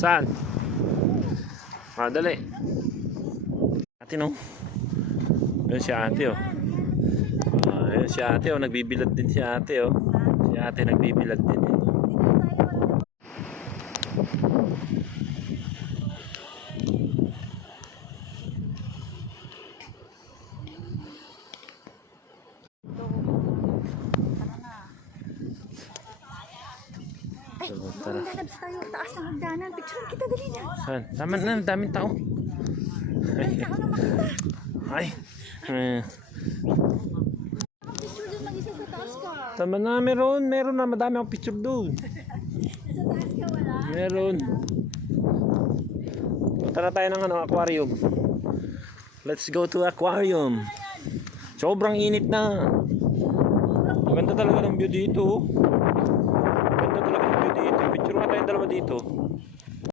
Saan? Dali. Ate no? Ayun si ate oh. Ayun si ate oh. Nagbibilad din si ate oh. Si ate nagbibilad din. Ay, doon lalabas tayo. Taas ng hagdanan. Picture kita, dali na. Saan? Tama na, daming tao. Dali tao na makita. Ay. Picture doon mag-isa sa taas ka. Tama na, meron na. Madami akong picture doon. Sa taas ka wala. Meron. Punta na tayo ng aquarium. Let's go to aquarium. Sobrang init na. Maganda talaga ng view dito. Maganda talaga ng view dito. Picture nga tayong dalawa dito.